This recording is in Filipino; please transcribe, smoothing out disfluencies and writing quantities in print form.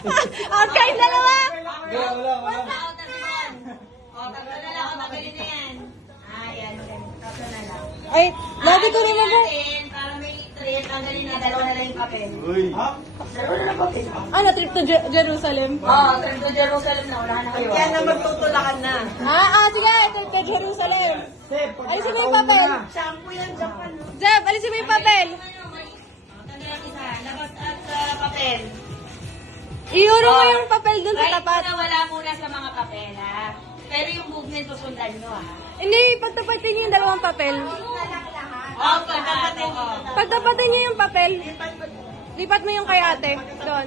Out kayong dalawa! Wala. Tatlo na lang. Tanggalin na yan. Yan. Tatlo na lang. Ay, lagi ko rin ba? Para may trip, tanggalin na. Dalawa na lang yung papel. Uy. Dalawa na lang papel. Ano, trip to Jerusalem? Trip to Jerusalem na. Wala na kayo. Yan na magtutulakan na. Sige, trip to Jerusalem. Alisin mo yung papel. Shampoo yan, Japan. Jeff, alisin mo yung papel. Tanggalin isa. Labas at papel. Iuro mo yung papel dun sa tapat. Right, wala muna sa mga papel, ha? Pero yung movement, susundan nyo, ha? Hindi, pagtapatin niyo yung dalawang papel. Pagtapatin. Pagtapatin niyo yung papel. Lipat mo yung kay ate. Doon.